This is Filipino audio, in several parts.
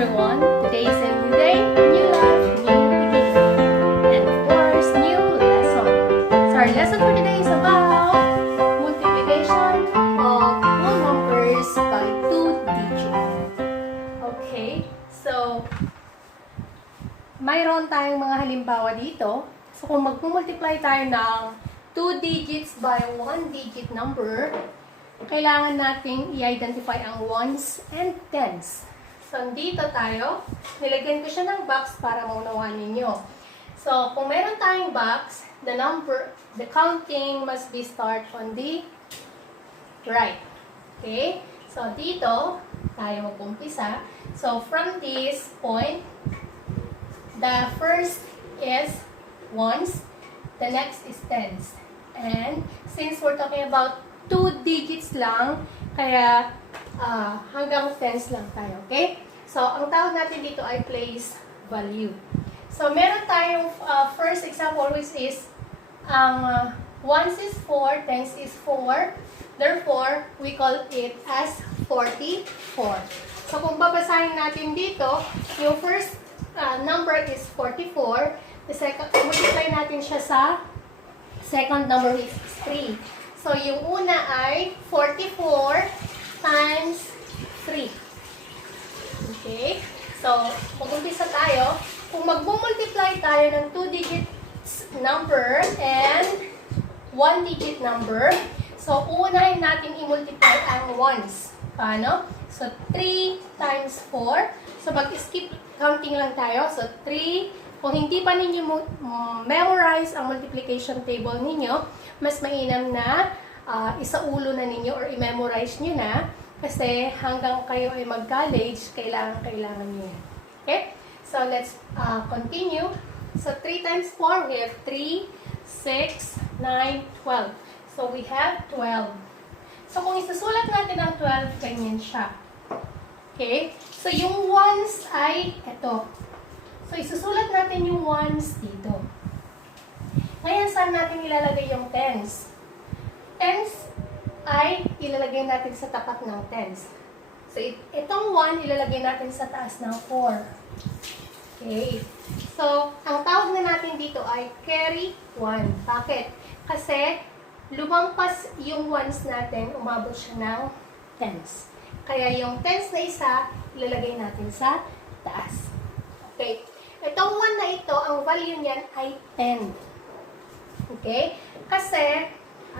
everyone. Today is a new day, new life, new beginning, and of course, new lesson. So our lesson for today is about multiplication of whole numbers by 2 digits. Okay, so mayroon tayong mga halimbawa dito. So kung mag-multiply tayo ng 2 digits by 1 digit number, kailangan nating i-identify ang ones and tens. So, dito tayo. Nilagyan ko siya ng box para maunawaan ninyo. So, kung meron tayong box, the counting must be start on the right. Okay? So, dito tayo mag-umpisa. So, from this point, the first is ones, the next is tens. And since we're talking about 2 digits lang, kaya hanggang tens lang tayo, okay? So, ang tawag natin dito ay place value. So, meron tayong first example which is ones is 4, tens is 4. Therefore, we call it as 44. So, kung babasahin natin dito, yung first number is 44. The second, multiply natin siya sa second number which is 3. So, yung una ay 44 times 3. Okay? So, mag-umpisa tayo. Kung mag-multiply tayo ng 2 digits number and 1 digit number, so, unahin natin i-multiply ang ones. Paano? So, 3 times 4. So, mag-skip counting lang tayo. So, 3. Kung hindi pa ninyo memorize ang multiplication table ninyo, mas mainam na isaulo na ninyo or i-memorize nyo na kasi hanggang kayo ay mag-college, kailangan nyo yan. Okay? So, let's continue. So, 3 times 4, we have 3, 6, 9, 12. So, we have 12. So, kung isusulat natin ang 12, ganyan siya. Okay? So, yung ones ay ito. So, isusulat natin yung ones dito. Ngayon, saan natin ilalagay yung tens? Tens ay ilalagay natin sa tapat ng tens. So, itong 1 ilalagay natin sa taas ng 4. Okay. So, ang tawag na natin dito ay carry 1. Bakit? Kasi, lumampas yung ones natin, umabot siya ng tens. Kaya yung tens na isa, ilalagay natin sa taas. Okay. Itong 1 na ito, ang value niyan ay 10. Okay? Kasi,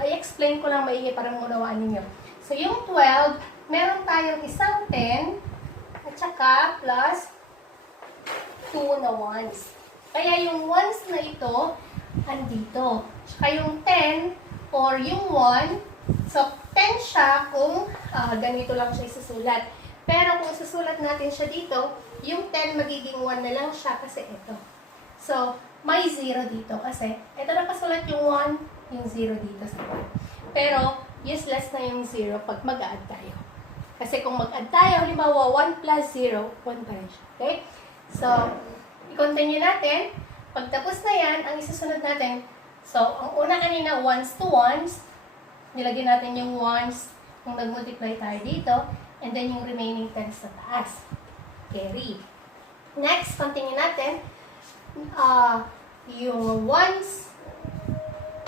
i-explain ko lang maigi para maunawaan ninyo. So, yung 12, meron tayong isang 10, at saka plus 2 na ones. Kaya yung ones na ito, andito. Saka yung 10, or yung 1, so 10 siya kung ganito lang siya isusulat. Pero kung susulat natin siya dito, yung 10 magiging 1 na lang siya kasi ito. So, may 0 dito kasi ito nakasulat yung 1, yung 0 dito sa 1. Pero, useless na yung 0 pag mag-add tayo. Kasi kung mag-add tayo, halimbawa 1 plus 0, 1 pa rin siya. Okay? So, i-continue natin. Pagtapos na yan, ang isusunod natin, so, ang una kanina, ones to ones, nilagyan natin yung ones kung nag-multiply tayo dito, and then yung remaining tens sa taas. Carry. Next, continue natin. Yung ones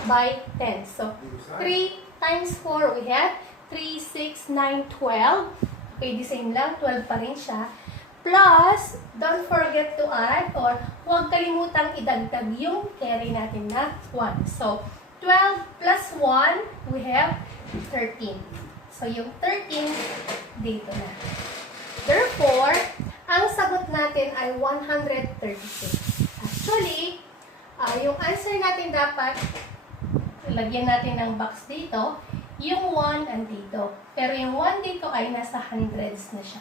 by 10. So, 3 times 4, we have 3, 6, 9, 12. Okay, the same lang. 12 pa rin siya. Plus, don't forget to add or huwag kalimutang idagdag yung carry natin na 1. So, 12 plus 1, we have 13. So, yung 13, dito na. Therefore, ang sagot natin ay 136. Actually, yung answer natin dapat, lagyan natin ng box dito, yung 1 andito. Pero yung 1 dito ay nasa hundreds na siya.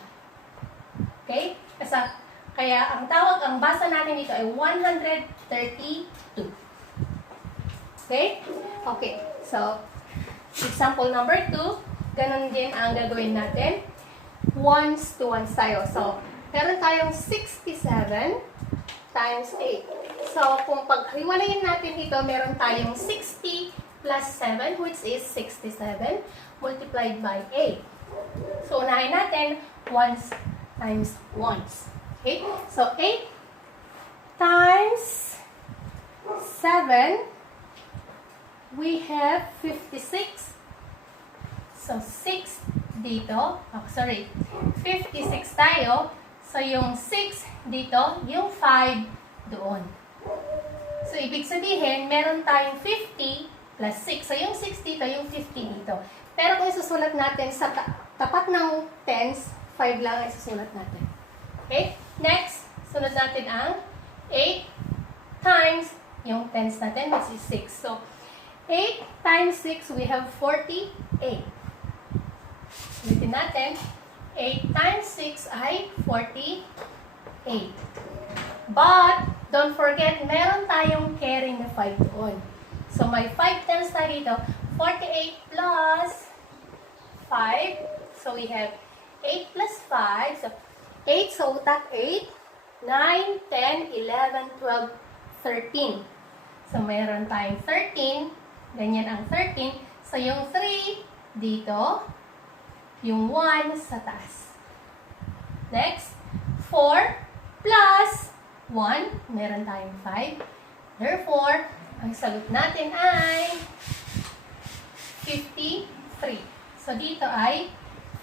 Okay? Kaya ang basa natin dito ay 132. Okay? Okay. So, example number 2. Ganon din ang gagawin natin. Ones to ones tayo. So, meron tayong 67 times 8. So, kung paghiwalayin natin ito, meron tayong 60 plus 7, which is 67, multiplied by 8. So, unahin natin, ones times ones. Okay? So, 8 times 7, we have 56. So, 6 dito. Oh, sorry. 56 tayo. So, yung 6 dito, yung 5 doon. So, ibig sabihin, meron tayong 50 plus 6. So, yung 6 dito, yung 50 dito. Pero kung isusulat natin sa tapat ng tens, 5 lang ay isusulat natin. Okay? Next, sunod natin ang 8 times yung tens natin, which is 6. So, 8 times 6, we have 48. Ulitin natin, 8 times 6 ay 48. But, don't forget, meron tayong carry na 5 doon. So, may 5 times tayo dito. 48 plus 5. So, we have 8 plus 5. So, 8, so utak 8, 9, 10, 11, 12, 13. So, meron tayong 13. Ganyan ang 13. So, yung 3 dito, yung 1 sa taas. Next, 4 plus 1, meron tayong 5. Therefore, ang sagot natin ay 53. So, dito ay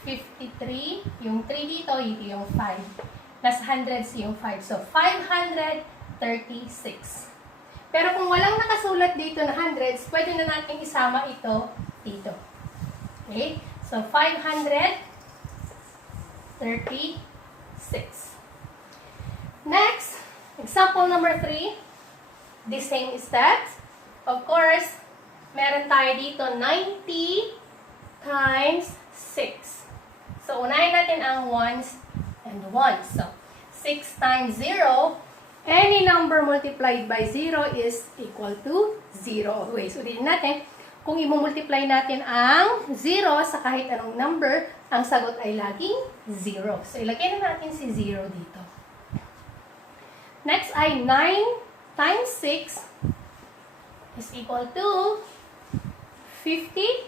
53. Yung 3 dito, ito yung 5. Plus hundreds yung 5. So, 536. Pero kung walang nakasulat dito na hundreds, pwede na natin isama ito dito. Okay? So, 536. Next, example number 3. The same steps. Of course, meron tayo dito 90 times 6. So, unahin natin ang ones and ones. So, 6 times 0, any number multiplied by 0 is equal to 0 always. Ulitin natin, kung i-multiply natin ang 0 sa kahit anong number, ang sagot ay laging 0. So, ilagay na natin si 0 dito. Next ay 9 times 6 is equal to 54.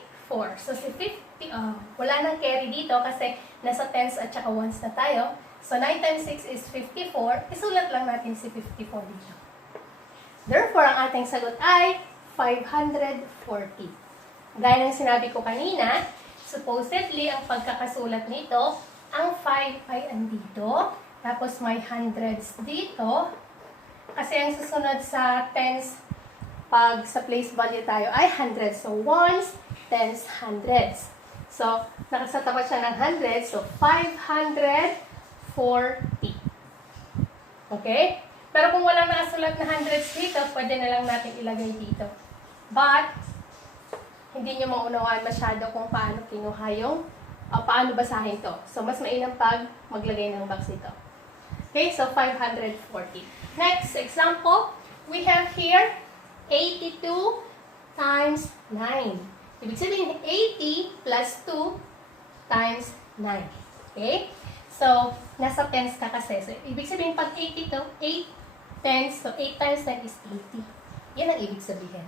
So, si 50, wala nang carry dito kasi nasa tens at saka ones na tayo. So, 9 times 6 is 54. Isulat lang natin si 54 dito. Therefore, ang ating sagot ay 540. Gaya ng sinabi ko kanina, supposedly, ang pagkakasulat nito, ang 5 ay andito, tapos may hundreds dito, kasi ang susunod sa tens, pag sa place value tayo, ay hundreds. So, ones, tens, hundreds. So, nakasatapat siya ng hundreds, so 540. Okay? Pero kung walang nakasulat na hundreds dito, pwede na lang natin ilagay dito. But, hindi nyo maunawaan masyado kung paano kinuha yung, paano basahin to. So, mas mainam pag maglagay ng box dito. Okay, so 540. Next example, we have here 82 times 9. Ibig sabihin, 80 plus 2 times 9. Okay? So, nasa tens ka kasi. So, ibig sabihin, pag 80 to, 8 tens, so 8 times 9 is 80. Yan ang ibig sabihin.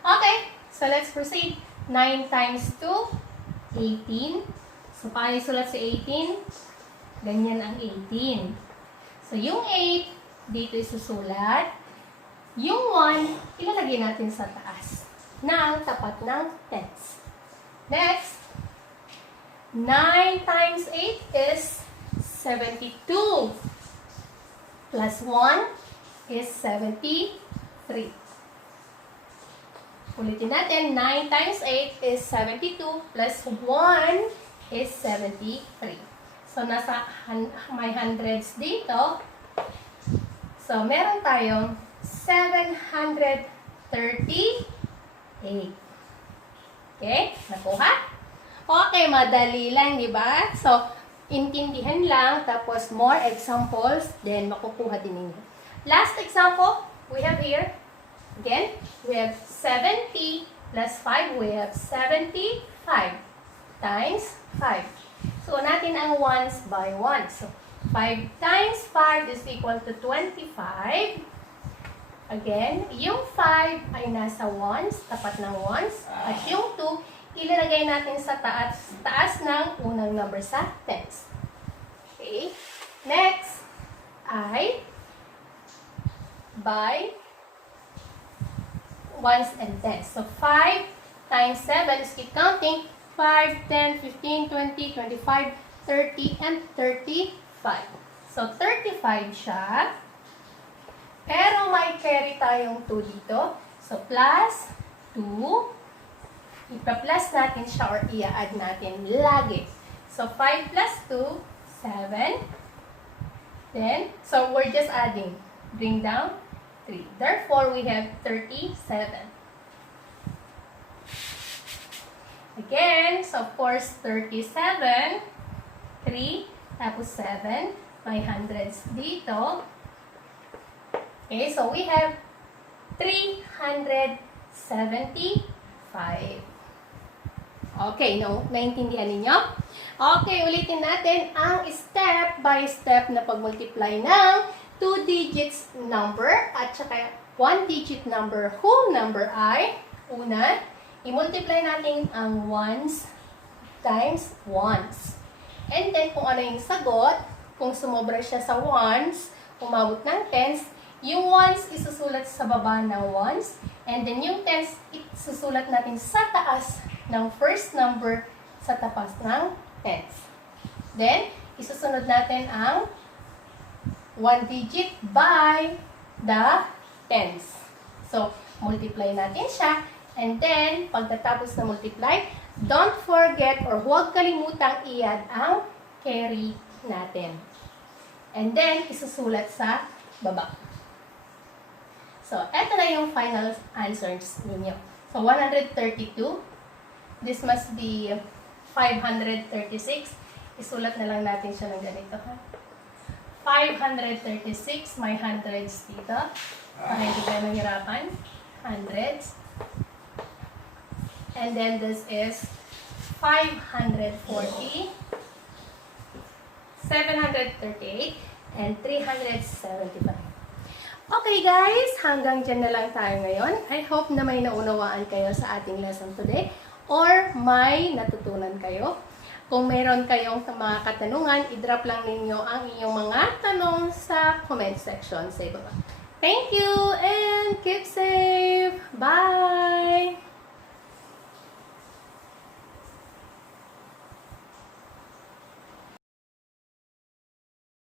Okay, so let's proceed. 9 times 2, 18. So, paano isulat si 18? Ganyan ang 18. So, yung 8, dito isusulat. Yung 1, ilalagay natin sa taas ng tapat ng tens. Next, 9 times 8 is 72. Plus 1 is 73. Ulitin natin, 9 times 8 is 72 plus 1 is 73. So, nasa may hundreds dito. So, meron tayong 738. Okay? Nakuha? Okay, madali lang, di ba? So, intindihan lang, tapos more examples, then makukuha din ninyo. Last example, we have here, again, we have 70 plus 5, we have 75 times 5. So, natin ang ones by ones. So, 5 times 5 is equal to 25. Again, yung 5 ay nasa ones, tapat ng ones. At yung 2, ilalagay natin sa taas ng unang number sa tens. Okay? Next, ay by ones and tens. So, 5 times 7, let's keep counting. 5, 10, 15, 20, 25, 30, and 35. So, 35 siya. Pero may carry tayong 2 dito. So, plus 2. Ipa-plus natin siya or i-add natin lagi. So, 5 plus 2, 7. Then, so we're just adding. Bring down 3. Therefore, we have 37. Again, so of course, 37. 3, tapos 7. May hundreds dito. Okay, so we have 375. Okay, no? Naintindihan ninyo? Okay, ulitin natin ang step by step na pag-multiply ng 2 digits number at saka 1 digit number. Whole number ay, una, i-multiply natin ang ones times ones. And then, kung ano yung sagot, kung sumobra siya sa ones, umabot ng tens, yung ones isusulat sa baba ng ones, and then yung tens isusulat natin sa taas ng first number sa tapas ng tens. Then, isusunod natin ang 1 digit by the tens. So, multiply natin siya, and then, pagkatapos na multiply, don't forget or huwag kalimutang i-add ang carry natin. And then, isusulat sa baba. So, eto na yung final answers ninyo. So, 132. This must be 536. Isulat na lang natin siya ng ganito. Ha? 536. May hundreds dito. Para hindi kayo mahirapan. Hundreds. And then, this is 540. 738. And 375. Okay guys, hanggang dyan na lang tayo ngayon. I hope na may naunawaan kayo sa ating lesson today or may natutunan kayo. Kung mayroon kayong mga katanungan, i-drop lang ninyo ang inyong mga tanong sa comment section sa ibaba. Thank you and keep safe! Bye!